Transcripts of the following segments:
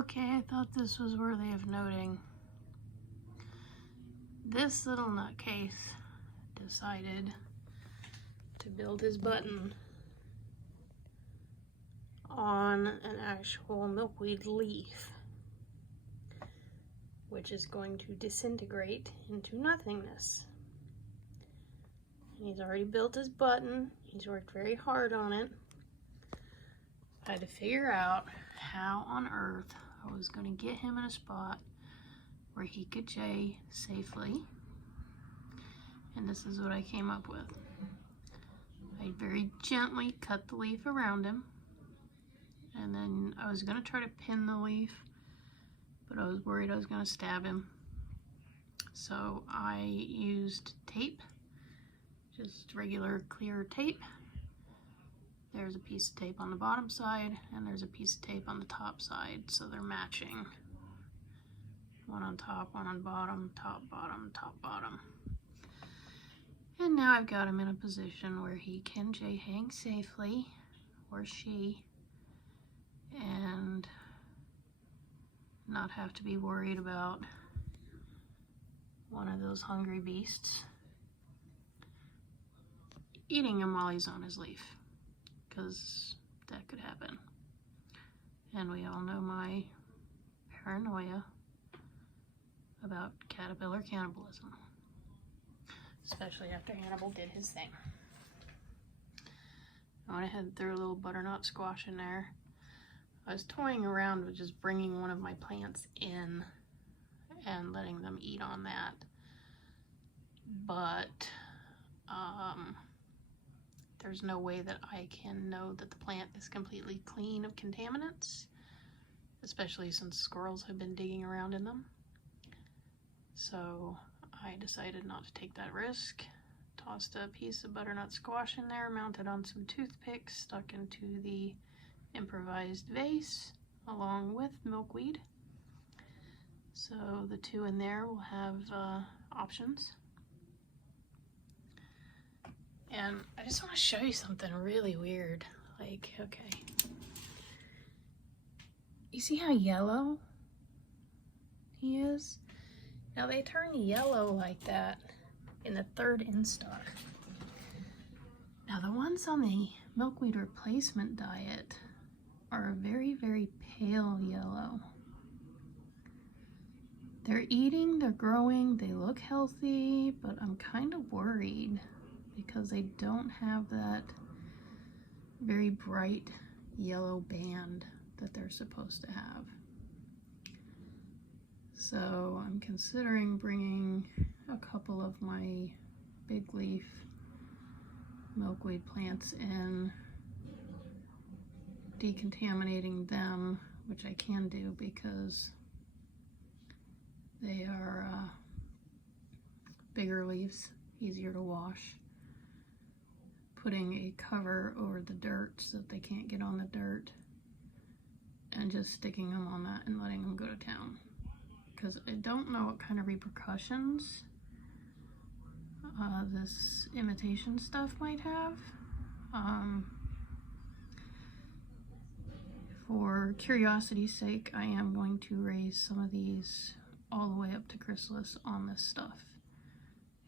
Okay, I thought this was worthy of noting. This little nutcase decided to build his button on an actual milkweed leaf, which is going to disintegrate into nothingness. He's already built his button. He's worked very hard on it. I had to figure out how on earth I was going to get him in a spot where he could jay safely. And this is what I came up with. I very gently cut the leaf around him. And then I was going to try to pin the leaf, but I was worried I was going to stab him. So I used tape, just regular clear tape. There's a piece of tape on the bottom side, and there's a piece of tape on the top side, so they're matching. One on top, one on bottom, top, bottom, top, bottom. And now I've got him in a position where he can jay hang safely, or she, and not have to be worried about one of those hungry beasts eating him while he's on his leaf, because that could happen. And we all know my paranoia about caterpillar cannibalism, especially after Hannibal did his thing. I went ahead and threw a little butternut squash in there. I was toying around with just bringing one of my plants in and letting them eat on that, but there's no way that I can know that the plant is completely clean of contaminants, especially since squirrels have been digging around in them. So I decided not to take that risk. Tossed a piece of butternut squash in there, mounted on some toothpicks, stuck into the improvised vase along with milkweed. So the two in there will have options. And I just want to show you something really weird. Like, okay. You see how yellow he is? Now they turn yellow like that in the third instar. Now the ones on the milkweed replacement diet are a very, very pale yellow. They're eating, they're growing, they look healthy, but I'm kind of worried because they don't have that very bright yellow band that they're supposed to have. So I'm considering bringing a couple of my big leaf milkweed plants in, decontaminating them, which I can do because they are bigger leaves, easier to wash. Putting a cover over the dirt so that they can't get on the dirt, and just sticking them on that and letting them go to town. Because I don't know what kind of repercussions this imitation stuff might have. For curiosity's sake, I am going to raise some of these all the way up to chrysalis on this stuff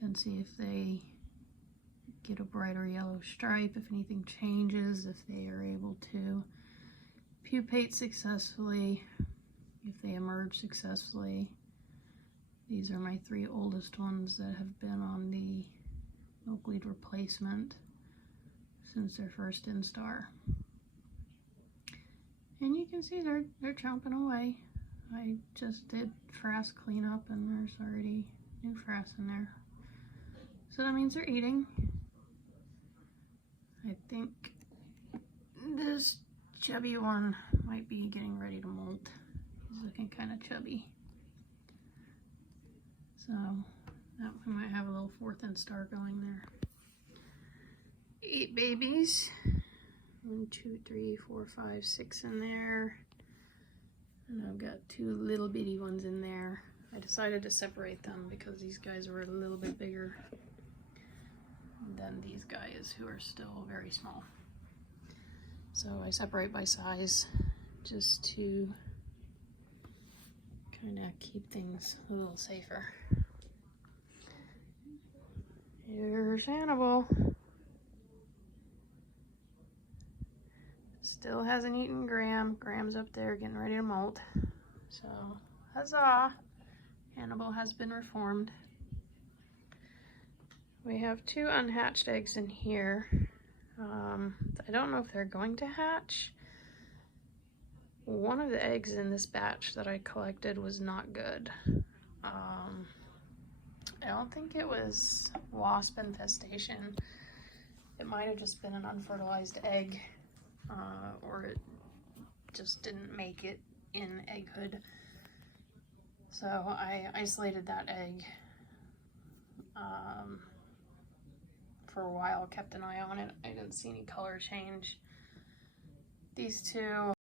and see if they get a brighter yellow stripe, if anything changes, if they are able to pupate successfully, if they emerge successfully. These are my 3 oldest ones that have been on the milkweed replacement since their first instar. And you can see they're chomping away. I just did frass cleanup and there's already new frass in there. So that means they're eating. I think this chubby one might be getting ready to molt. He's looking kind of chubby. So that we might have a little 4th instar going there. 8 babies. 1, 2, 3, 4, 5, 6 in there. And I've got 2 little bitty ones in there. I decided to separate them because these guys were a little bit bigger than these guys who are still very small. So I separate by size just to kind of keep things a little safer. Here's Hannibal. Still hasn't eaten Graham. Graham's up there getting ready to molt. So, huzzah! Hannibal has been reformed. We have 2 unhatched eggs in here. I don't know if they're going to hatch. One of the eggs in this batch that I collected was not good. I don't think it was wasp infestation. It might have just been an unfertilized egg, or it just didn't make it in egghood. So I isolated that egg for a while, kept an eye on it. I didn't see any color change. These 2